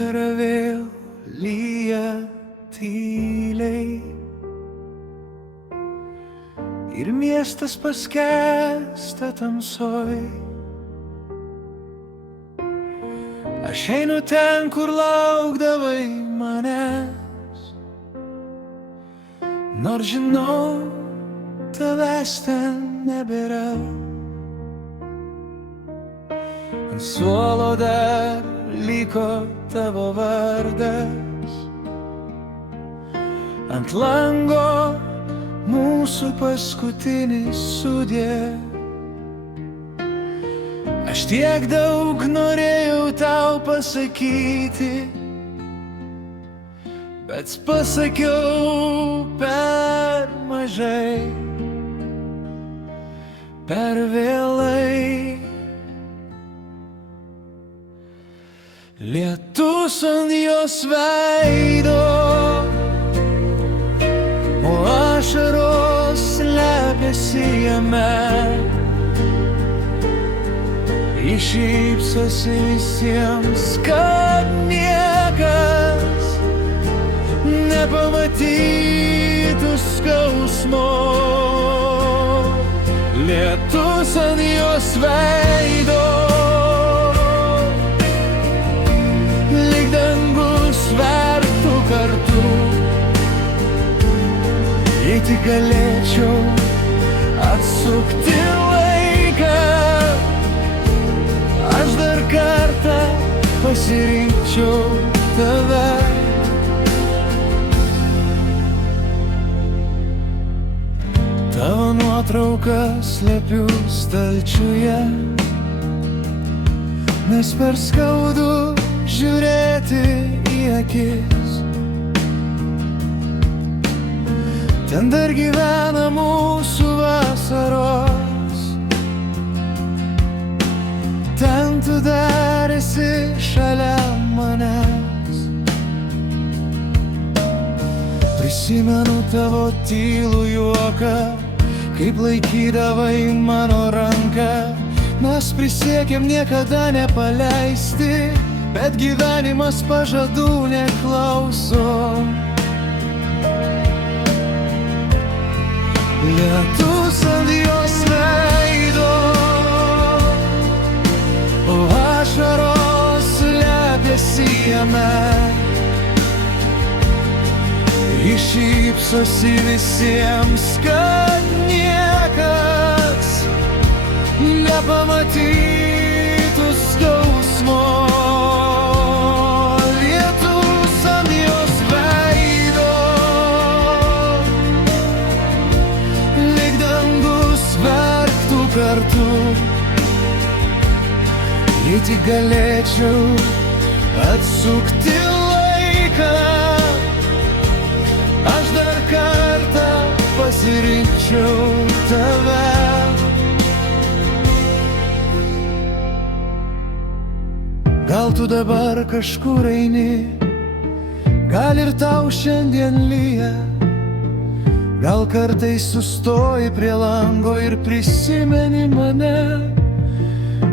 vakarą vėl lyja tyliai ir miestas paskęsta tamsoj. Aš einu ten, kur laukdavai manęs, nors žinau, tavęs ten nebėra. Ant suolo dar liko tavo vardas, ant lango mūsų paskutinis sudie. Aš tiek daug norėjau tau pasakyti, bet pasakiau per mažai, per vėlai. Lietus ant jos veido, o ašaros slepiasi jame. Ji šypsosi visiems, kad niekas nepamatytų skausmo. Lietus ant jos veido, lyg dangus verktų kartu. Jei tik galėčiau atsukti laiką, aš dar kartą pasirinkčiau tave. Tavo nuotrauką slepiu stalčiuje, nes per skaudu žiūrėti į akis. Ten dar gyvena mūsų vasaros, ten tu dar esi šalia manęs. Prisimenu tavo tylų juoką, kaip laikydavai mano ranką. Mes prisiekėm niekada nepaleisti, bet gyvenimas pažadų neklauso. Lietus ant jos veido, o ašaros slepiasi jame. Ji šypsosi visiems, kad niekas nepamatytų skausmo. Lietus ant jos veido, lyg dangus verktų kartu. Jei tik galėčiau atsukti laiką, aš dar kartą pasirinkčiau tave. Gal tu dabar kažkur eini, gal ir tau šiandien lyja. Gal kartais sustoji prie lango ir prisimeni mane.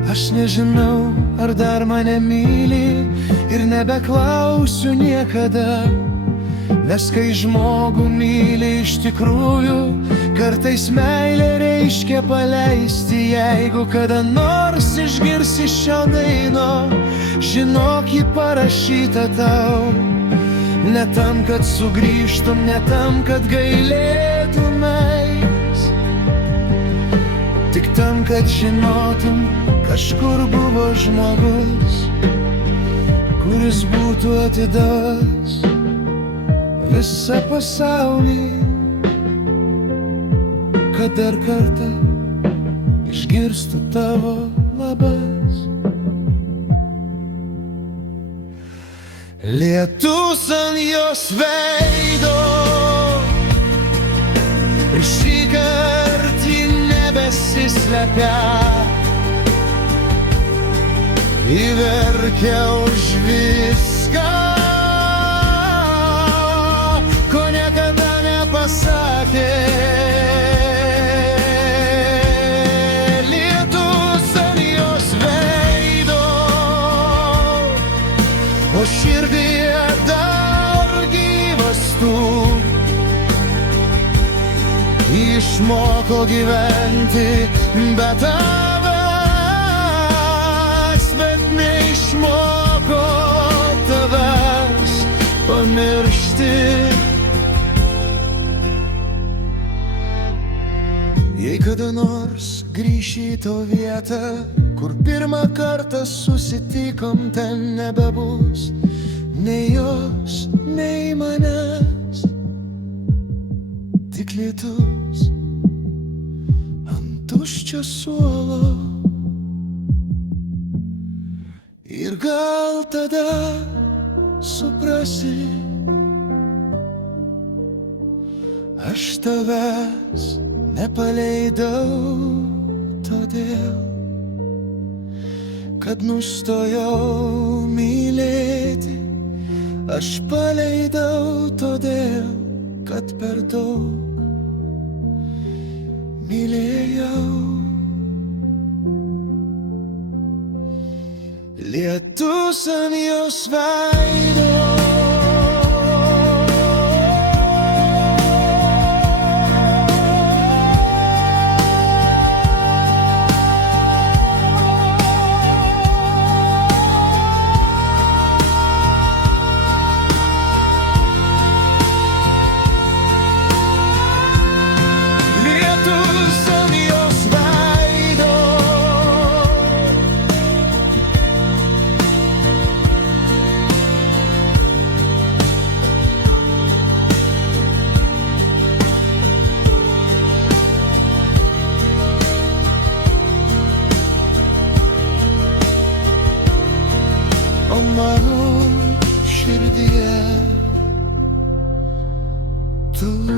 Aš nežinau, ar dar mane myli ir nebeklausiu niekada. Nes kai žmogų myli iš tikrųjų, kartais meilė reiškia paleisti. Jeigu kada nors išgirsi šio daino, žinok, ji parašyta tau. Ne tam, kad sugrįžtum, ne tam, kad gailėtumais, tik tam, kad žinotum, kažkur buvo žmogus, kuris būtų atidavęs visą pasaulį, kad dar kartą išgirstų tavo labas. Lietus ant jos veido, ir šįkart ji nebesislepia. Ji verkia už viską, ko niekada nepasakė. Lietus ant jos veido, o širdis išmoko gyventi be tavęs, bet neišmoko tavęs pamiršti. Jei kada nors grįši į tą vietą, kur pirmą kartą susitikom, ten nebebus nei jos, nei manęs, tik lietus ant tuščio suolo. Ir gal tada suprasi, aš tavęs nepaleidau todėl, kad nustojau mylėti. Aš paleidau todėl, kad per daug mylėjau. Lietus ant jos veido, o mano širdyje tu